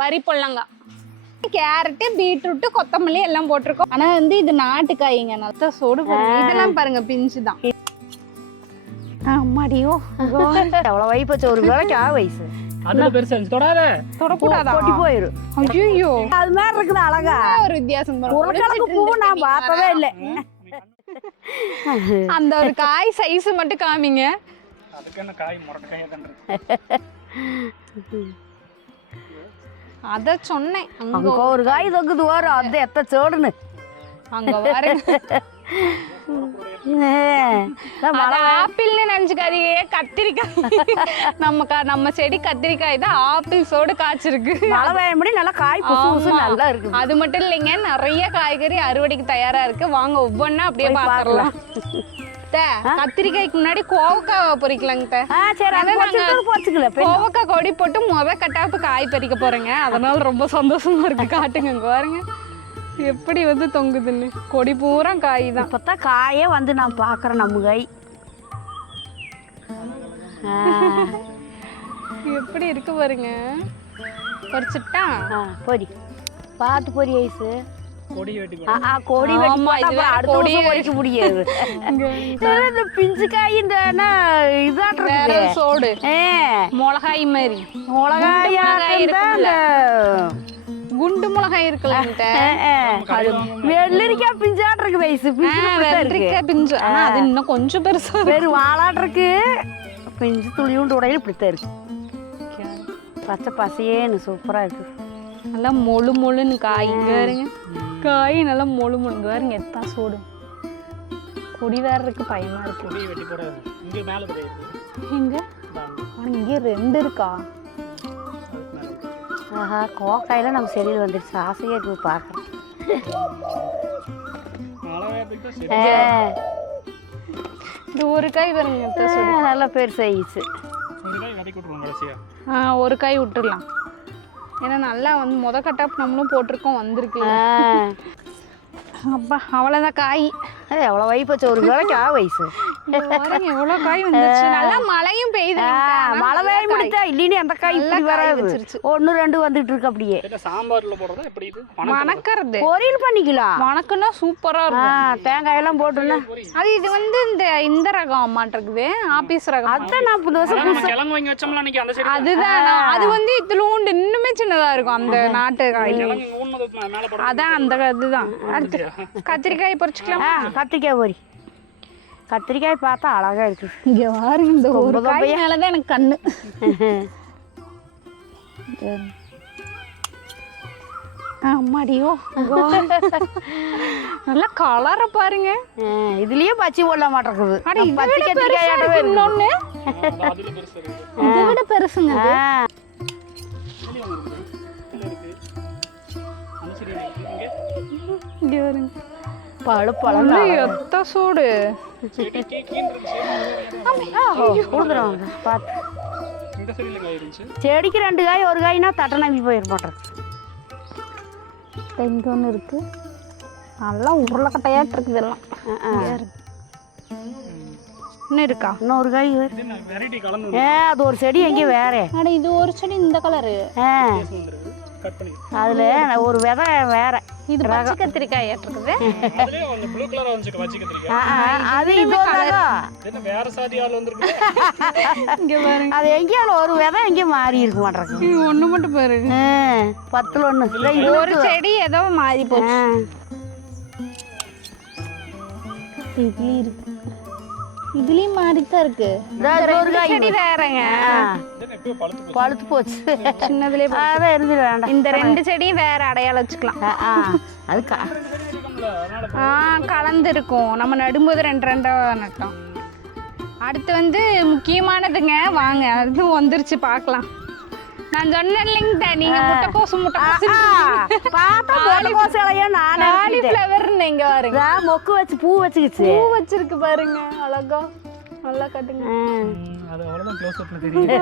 வரி பொல்லங்காய், carrot, beetroot, கொத்தமல்லி எல்லாம் போட்டிருக்கோம். ஆனா வந்து இது நாட்டுக்காய்ங்க, நல்லா சோடு பாருங்க. இதெல்லாம் பாருங்க பிஞ்சு தான். அம்மாடியோ எவ்வளவு வயசு போச்சு, ஒரு வேலைக்கு வயசு அதுல பெருசா தொடாத, தொடக்கூடாதா, கொட்டி போயிரும். ஐயோ அது மாதிரி இருக்குது அழகா. ஒரு வித்தியாசம் உருளைக்கிழங்கு பூவு நான் பார்த்ததே இல்லை. அந்த ஒரு காய் சைஸ் மட்டும் காமிங்க. அதுக்கு என்ன காய் முரட்டக்காயா கண்டு அத சொன்னேன். அங்க ஒரு காய் தொங்குது வரும், அது எத்த சோடுன்னு அங்க பாருங்க. ஆப்பிள்னு நினைச்சுக்காதீங்க, கத்திரிக்காய். நம்ம செடி கத்திரிக்காய் தான் ஆப்பிள்ஸோடு காய்ச்சிருக்கு. மழை பெய்யும்படி நல்லா காய் புசு புசு நல்லா இருக்கு. அது மட்டும் இல்லைங்க, நிறைய காய்கறி அறுவடைக்கு தயாரா இருக்கு. வாங்க ஒவ்வொன்னா அப்படியே பாத்துறலாம். கத்திரிக்காய்க்கு முன்னாடி கோவக்காய் பொறிக்கலாங்க. கோவக்காய் கொடி போட்டு கட்டாப்பு காய் பறிக்க போறேங்க. அதனால ரொம்ப சந்தோஷமா இருக்கு. காட்டுங்க, பாருங்க எப்படி வந்து தொங்குதுன்னு. கொடி பூரா காய் தான். இப்பதான் காயே வந்து நான் பாக்குறேன். நம்ம காய் எப்படி இருக்கு பாருங்க. பறிச்சுட்டா பொரி பார்த்து பொரி ஐசு கொடி வெட்டி கொடி வெட்டி முடியாது. பிஞ்சு காய் இந்த இதாட்டு சோடு மிளகாய் மாதிரி. மிளகாய் குண்டு மிளகாய் இருக்குல்ல, வெள்ளரிக்காய் பிஞ்சாட்டு இருக்கு வயசு. வெள்ளரிக்காய் பிஞ்சு, ஆனா அது இன்னும் கொஞ்சம் பெருசா பேரு வாழாட்டு இருக்கு. பிஞ்சு துளியுண்டு உடையில இப்படித்தான் இருக்கு. பச்சை பசையேன்னு சூப்பரா இருக்கு. நல்லா மொழு மொழுன்னு காய். இங்க பாருங்க, காய் நல்லா மொழு மொழுங்க பாருங்க. எத்தான் சோடு கொடி வேற இருக்கு, பயமா இருக்கு. எங்க இங்க ரெண்டு இருக்கா? ஆஹா, கோக்காயில நம்ம செடியில் வந்துடுச்சு. ஆசையா இருக்கு பார்க்க. இந்த ஒரு காய் பாருங்க, நல்லா பெருசு ஆயிடுச்சு. ஒரு காய் விட்டுடலாம். ஏன்னா நல்லா வந்து கட்டாப்பு நம்மளும் போட்டிருக்கோம், வந்திருக்கு. அப்பா அவ்வளோதான் காய். எவ்வளோ வயசு போச்சு, ஒரு வேலைக்கு வயசு. எவ்வளோ காய் வந்துச்சு. நல்லா மழையும் பெய்யுது. மழை பெய்ய முடிச்சா இல்லைன்னு அந்த காய் இப்படி வராது. ஒன்று ரெண்டு வந்துட்டு இருக்கு. அப்படியே சாம்பார்ல போடுறதா எப்படி இது வணக்கறது பொரியல் பண்ணிக்கலாம். வணக்கம்னா சூப்பரா இருக்கும். தேங்காய் எல்லாம் போட்டுலாம். அது இது வந்து இந்த ரகம் மாட்டிருக்குது, ஆபீஸ் ரகம். அதான் நான் கிழங்கு வாங்கி வச்சோம்ல அன்னைக்கு அந்த சைடு. அதுதான் அது வந்து இதுலூண்டு இன்னுமே சின்னதா இருக்கும் அந்த நாட்டு காய். அதான் அந்த இதுதான். அடுத்து கத்திரிக்காய் பொரிச்சுக்கலாமா? கத்திரிக்காய் பொரி. கத்திரிக்காய் பார்த்தா அழகா இருக்கு. இங்க பாருங்க, இந்த ஒரு காய் மேலதான் எனக்கு கண்ணு. அம்மாடியோ நல்லா கலர பாருங்க. இதுலயே பச்சை போடல மாட்டேங்குது. பச்சை கத்திரிக்காய் இன்னொன்னு இதை விட பெருசுங்க. இங்க பாருங்க, பழு பழம் எத்த சூடு. செடிக்கு ரெண்டு காய், ஒரு காய்னா தட்டை நம்பி போயிட மாட்டேன். இங்க ஒன்று இருக்கு, நல்லா உருளைக்கட்டையாட்டு இருக்குது எல்லாம். இன்னும் இருக்கா? இன்னொரு காய். அது ஒரு செடி எங்கேயும் வேற. ஆனா இது ஒரு செடி இந்த கலரு. அதுல ஒரு விதை வேற. இது பச்சை கத்திரிக்காய் இருக்குது. அது இது வேற சாதி ஆள் வந்திருக்கு. இங்க பாருங்க, அது எங்கேயால ஒரு விதை எங்கேயும் மாறி இருக்க மாட்டேங்குது. ஒண்ணு மட்டும் பாருங்க, 10ல் 1. ஒரு செடி ஏதோ மாறி போச்சு. இதுலயும் இருக்கு, இதுலயும் மாறித்தான் இருக்கு. செடி வேறங்க, பழுத்து போச்சு. சின்னதுலயே அதான் இருந்து வேண்டாம். இந்த ரெண்டு செடியும் வேற அடையாளம் வச்சுக்கலாம். அது கலந்து இருக்கும். நம்ம நடும்போது 2 நட்டோம். அடுத்து வந்து முக்கியமானதுங்க, வாங்க அது வந்துருச்சு பார்க்கலாம். நான் சொன்னேன் இல்லைங்க, நீங்க முட்டைக்கோசு இங்க பாருங்க, மொக்கு வச்சு பூ வச்சுக்கிச்சு. பூ வச்சிருக்கு பாருங்க, அழகா நல்லா கட்டுங்க. அது அவ்வளவுதான் க்ளோஸ் அப்ல தெரியுது.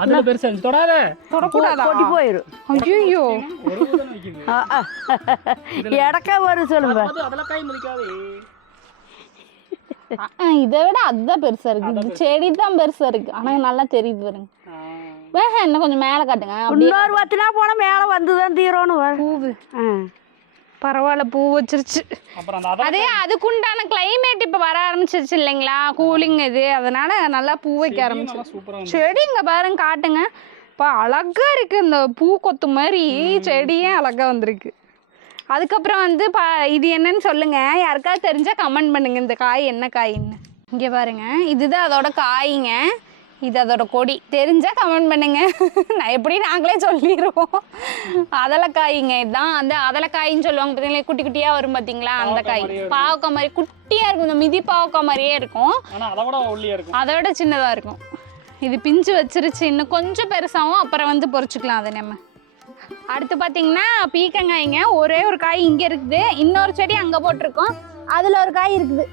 அதுல பெருசா தொடாத, தொடக்கூடாதா, கொட்டி போயிரும். ஐயோ எடக்கா வரும் சொல்லுங்க. அதெல்லாம் காய் மதிக்காதே. இதை விட அதுதான் பெருசா இருக்கு. இந்த செடி தான் பெருசா இருக்கு, ஆனா நல்லா தெரியுது பாருங்க. இன்னும் கொஞ்சம் மேலே காட்டுங்க. அப்படியே இன்னொரு 10 நாள் போனால் மேலே வந்து தான் தீரோன்னு வரும். பூவு ஆ பரவாயில்ல, பூ வச்சிருச்சு. அப்புறம் அந்த அதே அதுக்குண்டான கிளைமேட் இப்போ வர ஆரம்பிச்சிருச்சு இல்லைங்களா, கூலிங் இது, அதனால நல்லா பூ வைக்க ஆரம்பிச்சு. சூப்பரா செடி இங்கே பாருங்க காட்டுங்க. இப்போ அழகா இருக்கு, இந்த பூ கொத்து மாதிரி செடியே அழகா வந்திருக்கு. அதுக்கப்புறம் வந்து இது என்னன்னு சொல்லுங்க, யாருக்காவது தெரிஞ்சா கமெண்ட் பண்ணுங்க இந்த காய் என்ன காயின்னு. இங்கே பாருங்க, இதுதான் அதோட காய்ங்க, இது அதோட கொடி. தெரிஞ்சா கமெண்ட் பண்ணுங்க. நான் எப்படி நாங்களே சொல்லிடுவோம். அதலைக்காய்ங்க, இதுதான் அந்த அதலைக்காயின்னு சொல்லுவாங்க பார்த்தீங்களா, குட்டி குட்டியாக வரும் பார்த்தீங்களா, அந்த காய். பாவக்காய் மாதிரி குட்டியாக இருக்கும், இந்த மிதி பாவக்காய் மாதிரியே இருக்கும், அதை விட சின்னதாக இருக்கும். இது பிஞ்சு வச்சிருச்சு, இன்னும் கொஞ்சம் பெருசாகவும் அப்புறம் வந்து பொறிச்சுக்கலாம் அதை நம்ம. அடுத்து பார்த்தீங்கன்னா பீக்கங்காய்ங்க. ஒரே ஒரு காய் இங்கே இருக்குது, இன்னொரு செடி அங்கே போட்டிருக்கோம், அதில் ஒரு காய் இருக்குது.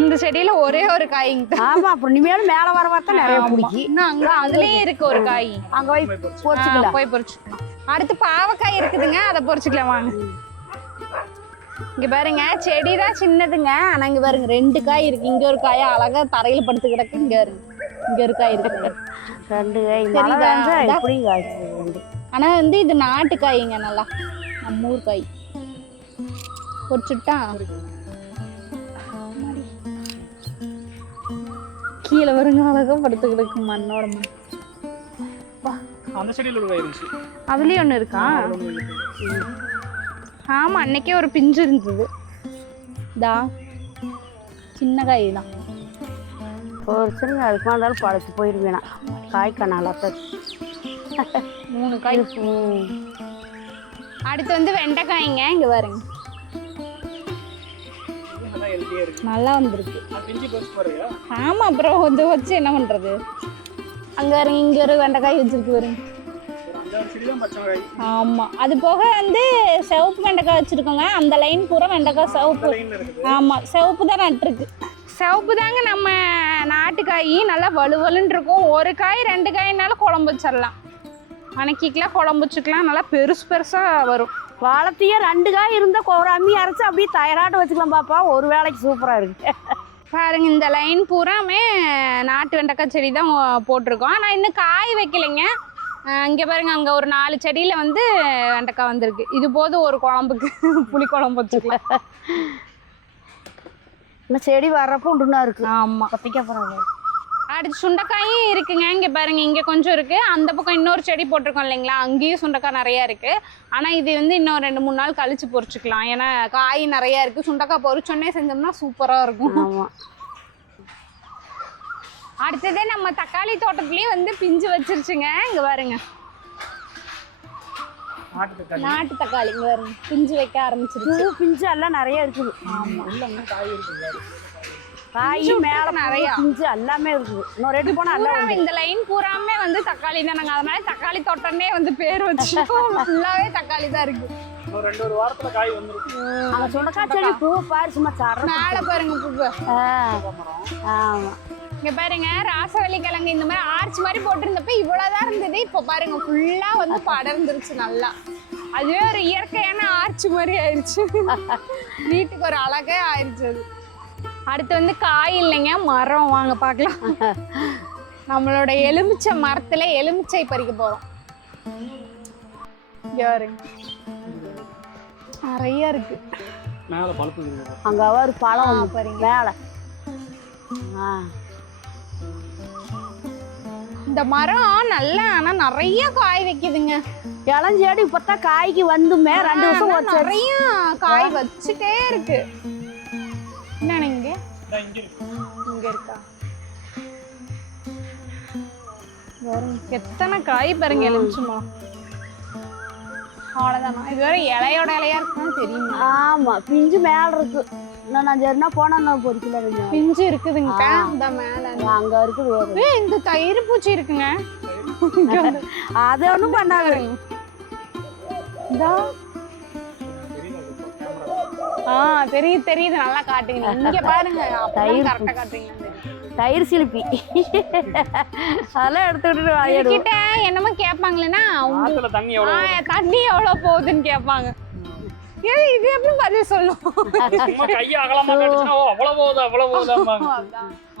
இந்த செடியில ஒரே ஒரு காய்ங்க. ஆமா, அப்புறம் இனிமேல் மேலே வர வரத்தான் நிறைய பிடிக்கும். இன்னும் அங்க அதுலயே இருக்கு ஒரு காய், அங்கே போய் பொறிச்சுக்கலாம். போய் பொறிச்சுக்கலாம். அடுத்து பாவக்காய் இருக்குதுங்க, அதை பொறிச்சுக்கலாம் வாங்க. இங்க பாருங்க, செடி தான் சின்னதுங்க, ஆனா இங்க பாருங்க 2 காய் இருக்கு. இங்க ஒரு காய் அழகா தரையில படுத்து கிடக்கு, இங்க ஒரு காய் இருக்கு. 2 காய் தெரியுதா? எப்படி காய்? ஆனா வந்து இது நாட்டு காய்ங்க, நல்லா நம்ம ஊர் காய். பொறிச்சுட்டா கீழே வருங்க, அழகா படுத்து கிடக்கு மண்ணோட மண். அந்த செடியில ஒரு காய் இருந்துச்சு, அதுலயும் ஒண்ணு இருக்கா? ஆமா, அன்னைக்கே ஒரு பிஞ்சு இருந்தது. தா சின்ன காய் தான் பொறிச்சுங்க, அதுக்கு மேலே பழுத்து போயிடுவேனா. காய் கண்ணால 3 காய். அடுத்து வந்து வெண்டைக்காய்ங்க. இங்க பாருங்க, நல்லா வந்திருக்கு. ஆமா, அப்புறம் வந்து வச்சு என்ன பண்றது. அங்க பாருங்க, இங்க ஒரு வெண்டைக்காய் வச்சிருக்கு பாருங்க. ஆமா, அது போக வந்து சிவப்பு வெண்டைக்காய் வச்சிருக்கோங்க. அந்த லைன் பூரா வெண்டைக்காய் சிவப்பு. ஆமா, சிவப்பு தான் நட்டுருக்கு. சிவப்பு தாங்க நம்ம நாட்டுக்காய், நல்லா வலுவலுன்னு இருக்கும். ஒரு காய் 2 காய்னாலும் குழம்பு வச்சிடலாம், வணக்கிக்கலாம், குழம்பு வச்சுக்கலாம், நல்லா பெருசு பெருசா வரும். வாழைத்தையே 2 காய் இருந்தால் ஒரு அம்மி அரைச்சி அப்படியே தயாராட்டு வச்சுக்கலாம் பாப்பா, ஒரு வேலைக்கு சூப்பராக இருக்கு. பாருங்க, இந்த லைன் பூராமே நாட்டு வெண்டைக்காய் செடி தான் போட்டிருக்கோம், ஆனால் இன்னும் காய் வைக்கலைங்க. இங்கே பாருங்க, அங்கே ஒரு 4 செடியில் வந்து வெண்டைக்காய் வந்திருக்கு. இது போதும் ஒரு குழம்புக்கு, புளி குழம்பு வச்சுக்கலாம். இன்னும் செடி வர்றப்போ ஒன்றுனா இருக்கு. ஆமாம், பத்திக்க போகிறாங்க. அடுத்து சுண்டைக்காயும் இருக்குங்க. இங்கே பாருங்க, இங்கே கொஞ்சம் இருக்குது, அந்த பக்கம் இன்னொரு செடி போட்டிருக்கோம் இல்லைங்களா, அங்கேயும் சுண்டைக்காய் நிறையா இருக்குது. ஆனால் இது வந்து இன்னும் 2-3 நாள் கழிச்சு பொறிச்சிக்கலாம், ஏன்னா காய் நிறையா இருக்குது. சுண்டைக்காய் பொறிச்சோன்னே செஞ்சோம்னா சூப்பராக இருக்கும். ஆமாம். அடுத்ததே நம்ம தக்காளி தோட்டத்துலேயும் வந்து பிஞ்சு வச்சிருச்சுங்க. இங்கே பாருங்க, நாட்டு தக்காளி இங்கே பாருங்க, பிஞ்சு வைக்க ஆரம்பிச்சிருச்சு. பிஞ்சு எல்லாம் நிறைய இருக்குது. ஆமாம், காய் மேலே நிறைய பிஞ்சு எல்லாமே இருக்குது. இன்னும் 2 போனால் எல்லாம் இந்த லைன் பூராமே வந்து தக்காளி தானங்க, அதனால தக்காளி தோட்டம்னே வந்து பேர் வச்சுருக்கோம். ஃபுல்லாகவே தக்காளி தான் இருக்கு. ஒரு வாரத்துல காய் வந்துடும். அங்கே சுண்டக்காய் செடி பூ பாரு, சும்மா சார மேலே பாருங்க பூ. ஆமாம், இங்கே பாருங்க, ராசவள்ளி கிழங்கு இந்த மாதிரி ஆர்ச் மாதிரி போட்டிருந்தப்ப இவ்வளோதான் இருந்தது. இப்போ பாருங்க, ஃபுல்லாக வந்து படர்ந்துருச்சு நல்லா. அதுவே ஒரு இயற்கையான ஆர்ச் மாதிரி ஆயிடுச்சு, வீட்டுக்கு ஒரு அழகே ஆயிடுச்சு அது. அடுத்து வந்து காய் இல்லைங்க, மரம். வாங்க பார்க்கலாம். நம்மளோட எலுமிச்சை மரத்துல எலுமிச்சை பறிக்க போறோம். நிறைய இருக்கு. அங்க ஒரு பழம் பாருங்க மேல. இந்த மரம் நல்லா, ஆனா நிறைய காய் வைக்குதுங்க. இளஞ்செடி இப்பதான் காய்க்கு வந்துமே 2 வருஷம் நிறைய காய் வச்சுட்டே இருக்கு. என்ன இங்க இருக்கா எத்தனை காய் பாருங்க, எலுமிச்சமா. அவ்வளவுதானா? இது வேற இலையோட இலையா இருக்குன்னு தெரியுமா? ஆமா, பிஞ்சு மேல இருக்கு. இன்னும் நான் சரினா போனா பொறிக்கல. பிஞ்சு இருக்குதுங்க இந்த மேல, அங்க இருக்குது. இந்த தயிர் பூச்சி இருக்குங்க, அது ஒண்ணும் பண்ணாது. தெரியுது, நல்லா காட்டுங்க. இங்க பாருங்க, கரெக்டா காட்டுறீங்க. தயிர் சிலிப்பி அதெல்லாம் எடுத்துக்கிட்டு கிட்ட என்னமோ கேட்பாங்களேன்னா, தண்ணி எவ்வளவு போகுதுன்னு கேட்பாங்க. ஏய், இது எப்படி பதில் சொல்லும்? சும்மா கையை அகலமா கட்டிச்சுனா அவ்வளவு போதாம்பாங்க.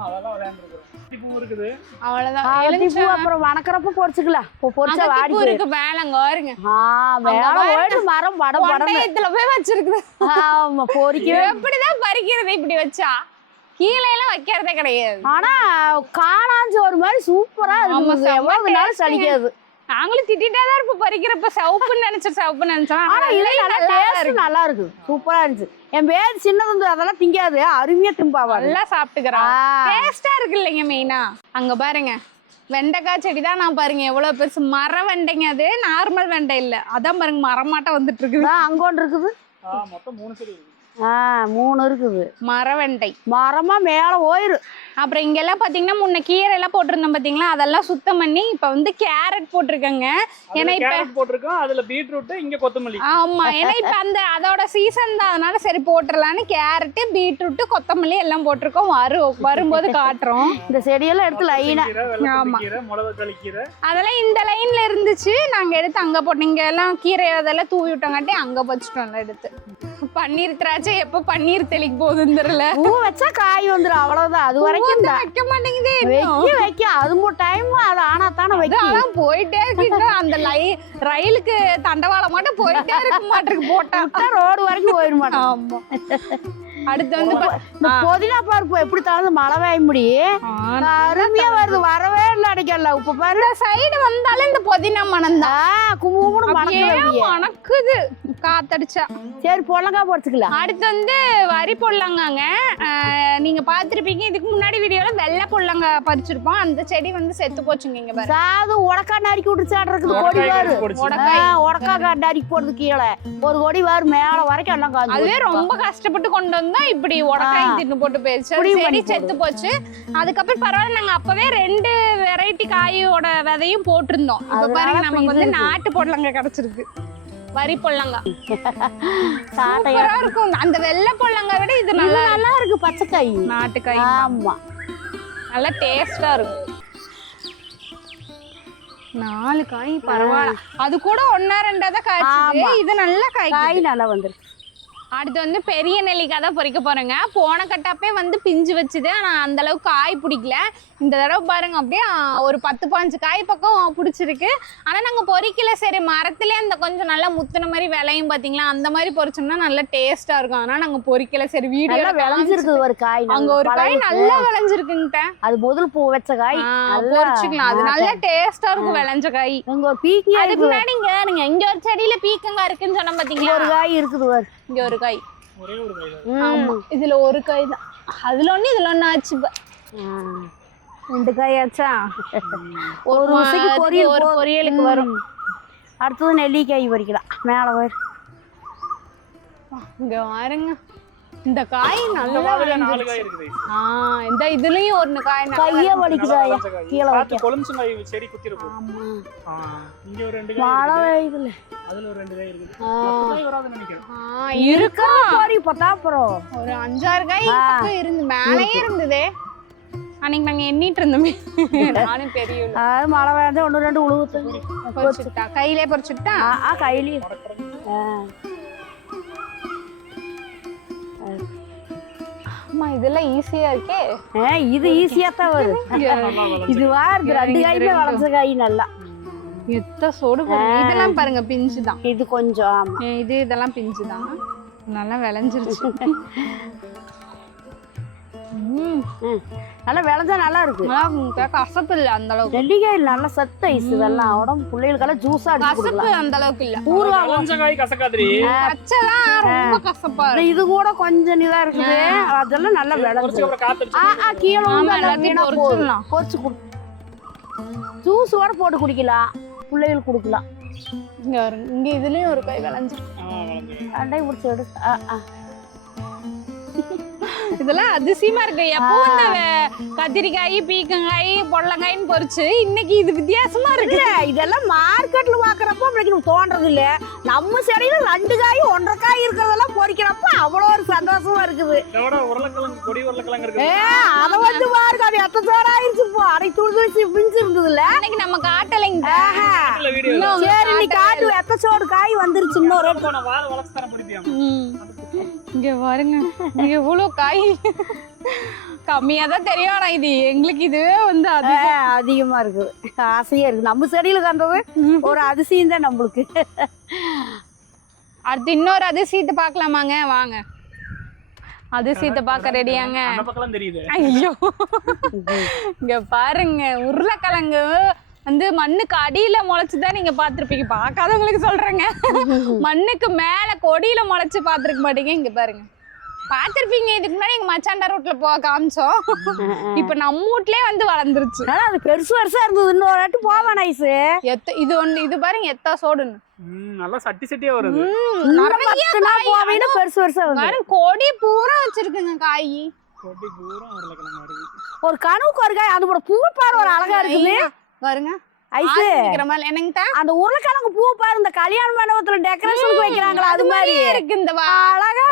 அதெல்லாம் விளையாண்டுருக்கோம். பூ இருக்குது. அவ்வளவுதான். பூ அப்புறம் வணக்கறப்ப பொரிச்சுக்கலாம். பொரிச்சா வாடி பூ இருக்கு மேலங்க பாருங்க. மேல ஓடு மரம் படம் படம் இதுல போய் வச்சிருக்குது. ஆமா பொரிக்க எப்படிதான் பறிக்கிறது இப்படி வச்சா? கீழே எல்லாம் வைக்கிறதே கிடையாது. ஆனா காணாஞ்சு ஒரு மாதிரி சூப்பரா இருக்கு. எவ்வளவு நாள் சலிக்காது. நாங்களும் திட்டிட்டாதான் இருப்போம் பறிக்கிறப்ப. சிவப்புன்னு நினைச்சோம். ஆனா இது நல்லா இருக்கு. சூப்பரா இருந்துச்சு. என் பேர் சின்னது அதெல்லாம் திங்காது. அருமையா திம்பாவா நல்லா சாப்பிட்டுக்கிறா. டேஸ்டா இருக்கு இல்லைங்க மெயினா. அங்க பாருங்க வெண்டைக்காய் செடி தான். நான் பாருங்க எவ்வளவு பெருசு மர வெண்டைங்க. அது நார்மல் வெண்டை இல்ல. அதான் பாருங்க மரமாட்டம் வந்துட்டு இருக்குது. அங்க ஒன்று இருக்குது. மொத்தம் 3 செடி இருக்கு. 3 இருக்குது. மரவெண்டை மரமா மேல ஓயிரு. அப்புறம் இங்கெல்லாம் பாத்தீங்கன்னா முன்ன கீரை எல்லாம் போட்டிருந்தோம் பாத்தீங்களா, அதெல்லாம் சுத்தம் பண்ணி இப்ப வந்து கேரட் போட்டிருக்கங்க. ஏன்னா இப்ப போட்டிருக்கோம். அதுல பீட்ரூட், இங்க கொத்தமல்லி. ஆமா, ஏன்னா இப்ப அதோட சீசன் தான். அதனால சரி போட்டுடலான்னு கேரட், பீட்ரூட், கொத்தமல்லி எல்லாம் போட்டிருக்கோம். வரும்போது காட்டுறோம். இந்த செடியெல்லாம் எடுத்து லைனா. ஆமா, மிளகாய் கீரை அதெல்லாம் இந்த லைன்ல இருந்துச்சு. நாங்க எடுத்து அங்க போட்டோம். இங்க எல்லாம் கீரை அதெல்லாம் தூவி விட்டோங்காட்டி அங்க வச்சுட்டோம் எடுத்து. பன்னீர் திராட்சை எப்ப பன்னீர் தெளிக்க போகுதுன்னு தெரியல. பூ வச்சா காய் வந்துடும், அவ்வளவுதான். அது வரைக்கும் வைக்க மாட்டேங்குது. வைக்க அது ஒரு டைம் அது ஆனா தானே வைக்க போயிட்டே இருக்கு. அந்த ரயிலுக்கு தண்டவாளம் மட்டும் போயிட்டே இருக்க மாட்டிருக்கு. போட்டா ரோடு வரைக்கும் போயிட மாட்டோம். ஆமா. அடுத்து வந்து இந்த புதினா பருப்பு எப்படி தளர்ந்து மழை பெய்ய முடியும். அருமையா வருது. வரவே இல்லை அடிக்கல. இப்ப பாரு சைடு வந்தாலும் இந்த புதினா மணந்தா கும்பு மணக்குது காத்தடிச்சா. சரி பொடலங்காய் பொரிச்சுக்கலாம். அடுத்து வந்து வரி பொடலங்காங்க. நீங்க பாத்திருப்பீங்க இதுக்கு முன்னாடி வீடியோல வெள்ளை பொடலங்காய் பறிச்சிருப்போம். அந்த செடி வந்து செத்து போச்சுங்க. இங்க பாரு சாது உடக்கா நறுக்கி விட்டுச்சாட்டு இருக்குது. கொடி வாரு உடக்கா நறுக்கி போடுறது கீழே ஒரு கொடி வாரு மேல வரைக்கும் எல்லாம் காஞ்சு. அதுவே ரொம்ப கஷ்டப்பட்டு கொண்டு வந்தா இப்படி உடக்காய் தின்னு போட்டு போயிடுச்சு. செடி செத்து போச்சு. அதுக்கப்புறம் பரவாயில்ல, நாங்க அப்பவே 2 வெரைட்டி காயோட விதையும் போட்டிருந்தோம். இப்ப பாருங்க நமக்கு வந்து நாட்டு பொடலங்காய் கிடைச்சிருக்கு. வரி பொடலங்காய் சூப்பரா இருக்கும். அந்த வெள்ளை பொடலங்காய் விட இது நல்லா இருக்கு. பச்சைக்காய் நாட்டுக்காய். ஆமா, நல்லா டேஸ்டா இருக்கும். 4 காய் பரவாயில்ல. அது கூட 1-2 தான் காய்ச்சி. இது நல்லா காய் நல்லா வந்துருக்கு. அடுத்து வந்து பெரிய நெல்லிக்காய் தான் பொறிக்க போறேங்க. போன கட்டாப்பே வந்து பிஞ்சு வச்சுது. ஆனா அந்த அளவுக்கு காய் பிடிக்கல. இந்த தடவை பாருங்க அப்படியே ஒரு 10-15 காய் பக்கம் பிடிச்சிருக்கு. ஆனா நாங்க பொறிக்கல. சரி மரத்திலே அந்த கொஞ்சம் நல்லா முத்துன மாதிரி விளையும் பாத்தீங்களா, அந்த மாதிரி பொறிச்சோம்னா நல்லா டேஸ்டா இருக்கும். அதனால நாங்க பொறிக்கல. சரி வீடியோ விளைஞ்சிருக்கு ஒரு காய். அங்க ஒரு காய் நல்லா விளைஞ்சிருக்குங்க. அது முதல் பூ வச்ச காய் பொறிச்சுக்கலாம். அது நல்லா டேஸ்டா இருக்கும் விளைஞ்ச காய். அதுக்கு முன்னாடி இங்க ஒரு செடியில பீக்கங்காய் இருக்குன்னு சொன்ன பாத்தீங்களா, ஒரு காய் இருக்குது. இங்க ஒரு காய், ஒரே ஒரு காய். ஆமா இதுல ஒரு காய் தான். அதுல ஒண்ணு இதுல ஒண்ணு ஆச்சு. 2 காய் ஆச்சா. ஒரு பொரியலுக்கு வரும். அடுத்தது நெல்லிக்காய் பறிக்கலாம். மேல வரும். இங்க பாருங்க இந்த காய் நல்லா 4 காய் இருக்குது. இந்த இதுலயும் ஒரு காய் கைய வலிக்குதாயா கீழ வைக்க. கொழும்பு காய் செடி குத்தி இருக்கும். ஆமா, இங்க ஒரு 2 காய். மழை பெய்யுதுல. அதுல ஒரு 2 காய் இருக்குது. 10 காய் வராதுன்னு நினைக்கிறேன். இருக்கா போறி பத்தாப்புறம் ஒரு 5-6 காய் பக்கம் இருந்து மேலயே இருந்ததே. அன்னைக்கு நாங்க எண்ணிட்டு இருந்தோமே. நானும் பெரிய அது மழை பெய்ஞ்சா 1-2 உழுவுது. பொரிச்சுட்டா கையிலே பொரிச்சுட்டா. கையிலே. அம்மா இதெல்லாம் ஈஸியா இருக்கே. இது ஈஸியா தான் வருது. இது வாருது 2 காயுமே வளர்ச்ச காய் நல்லா. எத்த சோடு பாருங்க. இதெல்லாம் பாருங்க பிஞ்சு தான். இது கொஞ்சம் இதெல்லாம் பிஞ்சு தான். நல்லா விளைஞ்சிருச்சு. நல்லா விளைஞ்சா நல்லா இருக்கு. கசப்பு இல்ல அந்த அளவுக்கு. நெல்லிக்காய் நல்ல சத்து ஐஸ். இதெல்லாம் உடம்பு பிள்ளைகளுக்கெல்லாம் ஜூஸா அடிச்சு கொடுக்கலாம். கசப்பு அந்த அளவுக்கு இல்ல. வளைஞ்ச காய் கசக்காதுரி. பச்சைதான் ரொம்ப கசப்பா இருக்கு. இது கூட கொஞ்சம் இதா இருக்குது. அதெல்லாம் நல்லா விளைஞ்சு கீழே பொரிச்சு கொடு. ஜூஸ் கூட போட்டு குடிக்கலாம். பிள்ளைகளுக்கு கொடுக்கலாம். இங்க இதுலயும் ஒரு காய் விளைஞ்சு. அண்டை பிடிச்சி எடு. இதெல்லாம் அதிசயமா இருக்கு. எப்போ இந்த கத்திரிக்காய், பீக்கங்காய், பொடலங்காய்ன்னு பொரிச்சு இன்னைக்கு இது வித்தியாசமா இருக்கு. இதெல்லாம் மார்க்கெட்ல பாக்குறப்ப நம்மளுக்கு தோன்றது இல்ல. நம்ம செடியில 2 காய் 1.5 காய் இருக்கிறதெல்லாம் பொரிக்கிறப்ப அவ்வளவு ஒரு சந்தோஷமா இருக்குது. அத வந்து பாருங்க அது எத்த சோறாயிருச்சு. போ அரை துடிச்சு பிஞ்சு இருந்தது இல்ல. இன்னைக்கு நம்ம காட்டலைங்க. சரி நீ காட்டு எத்த ஒத்த சோடு காய் வந்துருச்சு இன்னொரு வாழை வளர்த்து தர முடியும். இங்க பாருங்க எவ்வளோ காய் கம்மியா தான் தெரியும். ஆனா இது எங்களுக்கு இதுவே வந்து அதிகமா இருக்குது. ஆசையா இருக்கு நம்ம செடியில கண்டது ஒரு அதிசயம் தான் நம்மளுக்கு. அடுத்து இன்னொரு அதிசயத்தை பார்க்கலாமாங்க? வாங்க அதிசயத்தை பார்க்க ரெடியாங்க. அந்த பக்கம் தெரியுது. ஐயோ இங்க பாருங்க உருளைக்கிழங்கு வந்து மண்ணுக்கு அடியில முளைச்சுதான் நீங்க பாத்திருப்பீங்க. பார்க்காதவங்களுக்கு சொல்றேங்க. மண்ணுக்கு மேல கொடியில முளைச்சு பாத்துருக்க மாட்டீங்க. இங்க பாருங்க பாத்திருப்பீங்க. இதுக்கு முன்னாடி எங்க மச்சாண்டா ரோட்ல போக காமிச்சோம். இப்ப நம்ம வீட்லயே வந்து வளர்ந்துருச்சு. அது பெருசு பெருசா இருந்தது. இன்னொரு வாட்டி போவா நைஸ். இது ஒண்ணு இது பாருங்க எத்தா சோடுன்னு நல்லா சட்டி சட்டியா வருது. பெருசு பெருசா பாருங்க கொடி பூரா வச்சிருக்குங்க காய். கொடி பூரா உருளைக்கிழங்கு வருது. ஒரு கனவுக்கு ஒரு காய். அது பூ பாரு ஒரு அழகா இருக்குது பாருங்க. ஐசு என்னங்க அந்த உருளைக்கிழங்கு பூ பாரு இந்த கல்யாண மண்டபத்துல டெக்கரேஷனுக்கு வைக்கிறாங்களா அது மாதிரி இருக்கு. இந்த அழகா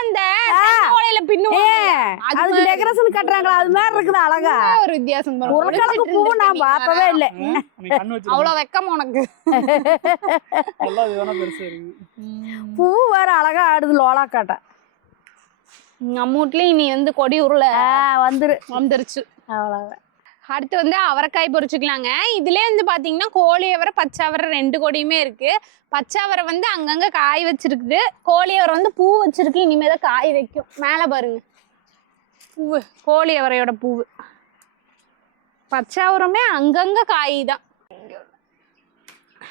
அந்த கோலையில பின்னுவாங்க அதுக்கு டெக்கரேஷன் கட்டுறாங்களா அது மாதிரி இருக்குது அழகா. ஒரு வித்தியாசம். உருளைக்கிழங்கு பூ நான் பார்த்ததே இல்ல. அவ்வளவு வெக்கம் உனக்கு. பூ வேற அழகா ஆடுது லோலா காட்ட. நம்ம வீட்லயும் இனி வந்து கொடி உருளை வந்துருச்சு. அவ்வளவுதான். அடுத்து வந்து அவரைக்காய் பொரிச்சுக்கலாங்க. இதுலேயே வந்து பார்த்தீங்கன்னா கோழி அவரை பச்சை அவரை 2 கொடியுமே இருக்கு. பச்சை அவரை வந்து அங்கங்கே காய் வச்சிருக்குது. கோழி அவரை வந்து பூ வச்சிருக்கு. இனிமேல் தான் காய் வைக்கும். மேலே பாருங்க பூவு கோழி அவரையோட பூவு. பச்சை அவரமே அங்கங்கே காய் தான்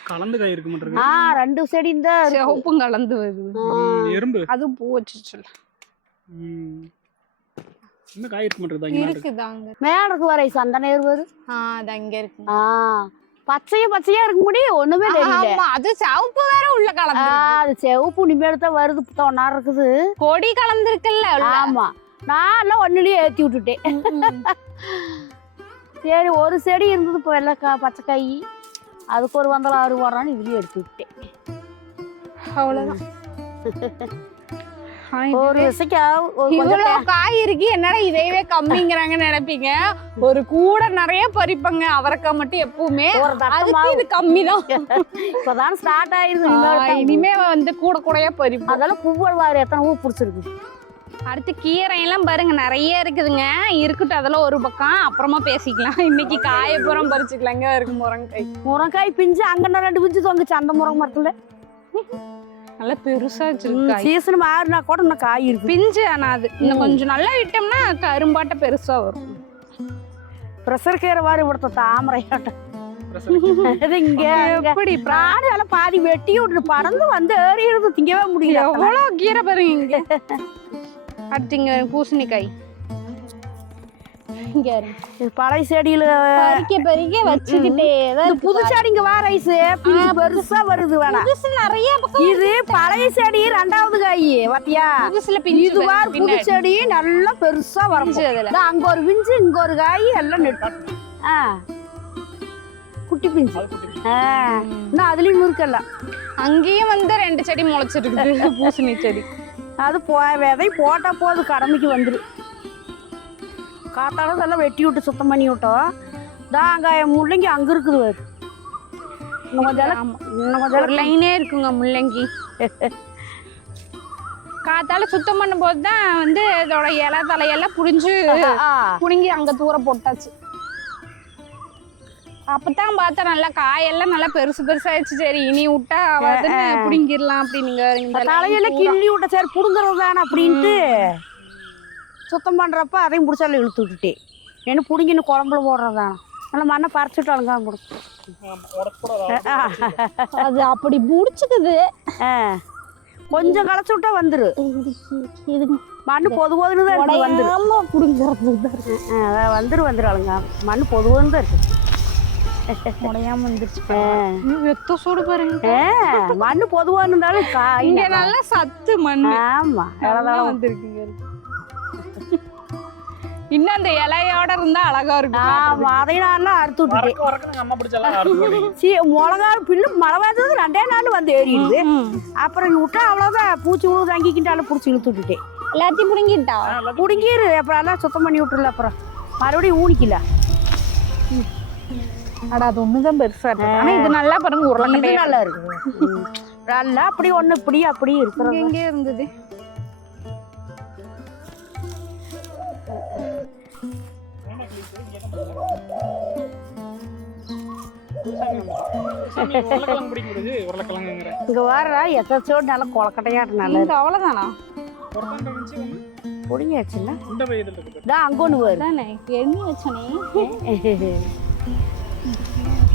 கலந்து காய் இருக்க மாட்டேங்குது. 2 செடி இந்த சிவப்பும் கலந்து வருது. எறும்பு அது பூ வச்சிருச்சு. இன்னும் காய் இருக்க மாட்டேங்குது. இருக்குதாங்க மேலுக்கு வர அந்த நேர் வருது. அது அங்க இருக்கு. பச்சையா இருக்க முடியும் ஒண்ணுமே தெரியல. அது சிவப்பு வேற உள்ள கலந்து. அது சிவப்பு நிமிடம் தான் வருது. ஒன்னா இருக்குது கொடி கலந்து இருக்குல்ல. ஆமா நான் எல்லாம் ஒன்னுலயே ஏத்தி விட்டுட்டேன். சரி ஒரு செடி இருந்தது இப்போ எல்லாம் பச்சைக்காய். அதுக்கு ஒரு 160 வரான்னு இதுலயே எடுத்து விட்டேன். அவ்வளவுதான். ஒரு காய் இருக்கு என்னடா இதையவே கம்மிங்கிறாங்கன்னு நினைப்பீங்க. ஒரு கூட நிறைய பறிப்பங்க அவரைக்காய் மட்டும் எப்பவுமே. அதுக்கு இது கம்மிதான். இப்பதான் ஸ்டார்ட் ஆயிருது. இனிமே வந்து கூடையா பறிப்போம். அதெல்லாம் பூவல் வாரி எத்தனை பூ பிடிச்சிருக்கு. அடுத்து கீரை எல்லாம் பாருங்க நிறைய இருக்குதுங்க. இருக்கட்டும் அதெல்லாம் ஒரு பக்கம் அப்புறமா பேசிக்கலாம். இன்னைக்கு காயப்புறம் பறிச்சுக்கலாங்க. இருக்கு முருங்காய் பிஞ்சு அங்க 2 பிஞ்சு தொங்குச்சு அந்த முருங்கை மரத்துல. நல்லா பெருசா வச்சிருக்கு. சீசன் மாறினா கூட இன்னும் காய் இருக்கு பிஞ்சு. ஆனா அது இன்னும் கொஞ்சம் நல்லா விட்டோம்னா கரும்பாட்ட பெருசா வரும். பிரஷர் கீரை வாரி விடுத்த தாமரையாட்டம். இங்க எப்படி பிராணி எல்லாம் பாதி வெட்டி விட்டு பறந்து வந்து ஏறிடுது. திங்கவே முடியல. எவ்வளவு கீரை பாருங்க இங்க. அடுத்து இங்க பூசணிக்காய். பழைய செடியில பறிக்க வச்சுக்கிட்டே புது செடி இங்க வா ரைஸ் பெருசா வருது. நிறைய இது பழைய செடி 2வது காய் பாத்தியா. இது வார் புது செடி நல்லா பெருசா வரும். அங்க ஒரு பிஞ்சு இங்க ஒரு காய் எல்லாம் நெட்டு. குட்டி பிஞ்சு. இன்னும் அதுலயும் இருக்கல. அங்கேயும் வந்து 2 செடி முளைச்சிருக்கு பூசணி செடி. அது விதை போட்டா போது கடமைக்கு வந்துரு. காத்தாலும் எல்லாம் வெட்டி விட்டு சுத்தம் பண்ணி விட்டோம். அங்க முள்ளங்கி அங்க இருக்குது. இன்னும் கொஞ்சம் லைனே இருக்குங்க முள்ளங்கி. காத்தால சுத்தம் பண்ணும் போதுதான் வந்து இதோட இலை தலையெல்லாம் புடுங்கி அங்க தூர போட்டாச்சு. அப்பதான் பார்த்தா நல்லா காயெல்லாம் நல்லா பெருசு பெருசாயிடுச்சு. சரி இனி விட்டா புடுங்கிடலாம் அப்படின்னு தலையில கிள்ளி விட்ட. சரி புடுங்குறது தானே அப்படின்ட்டு சுத்தம் பண்றப்ப அதையும் பிடிச்சாலும் இழுத்து விட்டுட்டேன். என்ன புடுங்கின்னு குழம்புல போடுறதா நல்லா மண்ணை பறிச்சுட்டாலுங்க. அது அப்படி முடிச்சுக்குது. கொஞ்சம் களைச்சு விட்டா வந்துரு. இது மண்ணு பொதுவதுன்னு தான் வந்துருவாளுங்க. மண்ணு பொதுவதுன்னு தான் இருக்கு. உடையாம வந்துருச்சு. சூடு பாருங்க. மண்ணு பொதுவாக இருந்தாலும் இங்க நல்லா சத்து மண்ணு. ஆமா வந்துருக்குங்க. இன்னும் அந்த இலையோட இருந்தா அழகா இருக்கும். அதையும் அறுத்து விட்டுட்டு மிளகா பில்லு மழை வந்தது 2 நாள் வந்து ஏறிடுது. அப்புறம் விட்டா அவ்வளவுதான் பூச்சி உழுவு தங்கிக்கிட்டாலும் பிடிச்சி இழுத்து விட்டுட்டேன். எல்லாத்தையும் புடுங்கிட்டா புடுங்கிரு. அப்புறம் எல்லாம் சுத்தம் பண்ணி விட்டுருல. அப்புறம் மறுபடியும் ஊனிக்கல. அட அது ஒண்ணுதான் பெருசா இருக்கு. ஆனா இது நல்லா பாருங்க இது உருளைக்கட்டையா நல்லா இருக்குது. நல்லா அப்படி ஒண்ணு இப்படி அப்படி இருக்கிறது. எங்கே இருந்தது? உருளைக்கிழங்கு பிடிக்கிறது உருளைக்கிழங்குங்கிற இங்க வர எத்தச்சோடு நல்லா கொலக்கட்டையாட்டு நல்லா இந்த அவ்வளவுதானா? புடிங்காச்சுல்ல. இந்த பை இதில் இருக்குது. தான் அங்க ஒண்ணு வரும். தானே எண்ணி வச்சனே.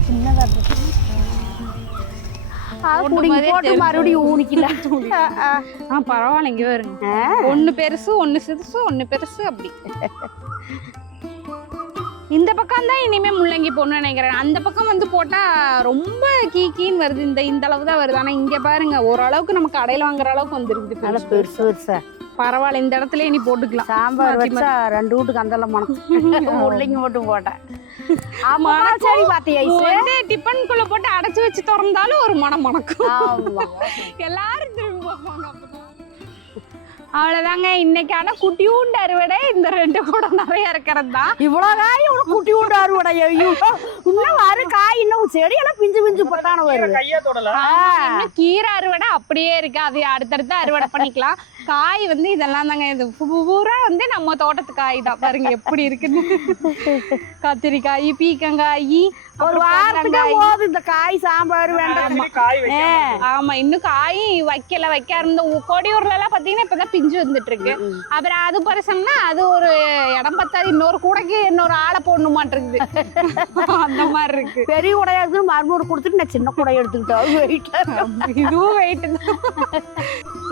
சின்னதா இருக்கு. போட்டு மறுபடியும் ஊனிக்கல. பரவாயில்ல, இங்க வருங்க. ஒண்ணு பெருசு ஒண்ணு சிறுசு ஒண்ணு பெருசு அப்படி. இந்த பக்கம் தான் இனிமே முள்ளங்கி போடணும்னு நினைக்கிறேன். அந்த பக்கம் வந்து போட்டா ரொம்ப கீன்னு வருது. இந்த அளவு தான் வருது. ஆனா இங்க பாருங்க ஓரளவுக்கு நம்ம கடையில வாங்குற அளவுக்கு வந்துருக்குது. நல்லா பெருசு பெருசா. பரவாயில்ல, இந்த இடத்துல நீ போட்டுக்கலாம். சாம்பார் வச்சா 2 வீட்டுக்கு அந்த மனம். முள்ளங்கி மட்டும் போட்டேன். ஆமா சரி பாத்தியா வந்து டிபன்குள்ள போட்டு அடைச்சு வச்சு திறந்தாலும் ஒரு மனம் மணக்கும். ஆமா எல்லாரும் திரும்பி பார்ப்பாங்க. அவ்வளவுதாங்க இன்னைக்கான குட்டியூண்டு அறுவடை. இந்த 2 கூட நிறைய இருக்கிறது தான். இவ்வளவு காய் இவ்வளவு குட்டி உண்டு அறுவடை. இன்னும் வரு காய் இன்னும் செடி எல்லாம் பிஞ்சு போட்டான வருது. கையா தொடல. இன்னும் கீரை அறுவடை அப்படியே இருக்கு. அது அடுத்தடுத்து அறுவடை பண்ணிக்கலாம். காய் வந்து இதெல்லாம் தாங்க. இது பூரா வந்து நம்ம தோட்டத்து காய் தான். பாருங்க எப்படி இருக்குன்னு. கத்திரிக்காய், பீக்கங்காய், ஒரு வாரத்துக்கு போகுது இந்த காய். சாம்பார் வேண்டாம். ஆமா இன்னும் காய் வைக்க இருந்த கொடியூர்ல எல்லாம் பாத்தீங்கன்னா இப்பதான் பிஞ்சு வந்துட்டு இருக்கு. அப்புறம் அது பரிசம்னா அது ஒரு இடம் பத்தாது. இன்னொரு கூடைக்கு இன்னொரு ஆளை போடணுமான் இருக்குது. அந்த மாதிரி இருக்கு. பெரிய கூடையா இருக்கு. மறுநூறு கொடுத்துட்டு நான் சின்ன கூடையை எடுத்துக்கிட்டேன். இதுவும் வெயிட் தான்.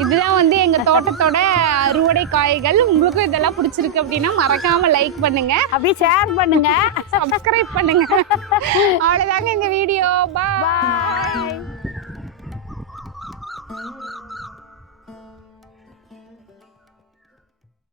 இதுதான் வந்து எங்க தோட்டத்தோட அறுவடை காய்கள். உங்களுக்கும் இதெல்லாம் பிடிச்சிருக்கு அப்படின்னா மறக்காம லைக் பண்ணுங்க, அப்படியே ஷேர் பண்ணுங்க, சப்ஸ்கிரைப் பண்ணுங்க. அவ்வளவுதாங்க இந்த வீடியோ. பாய்.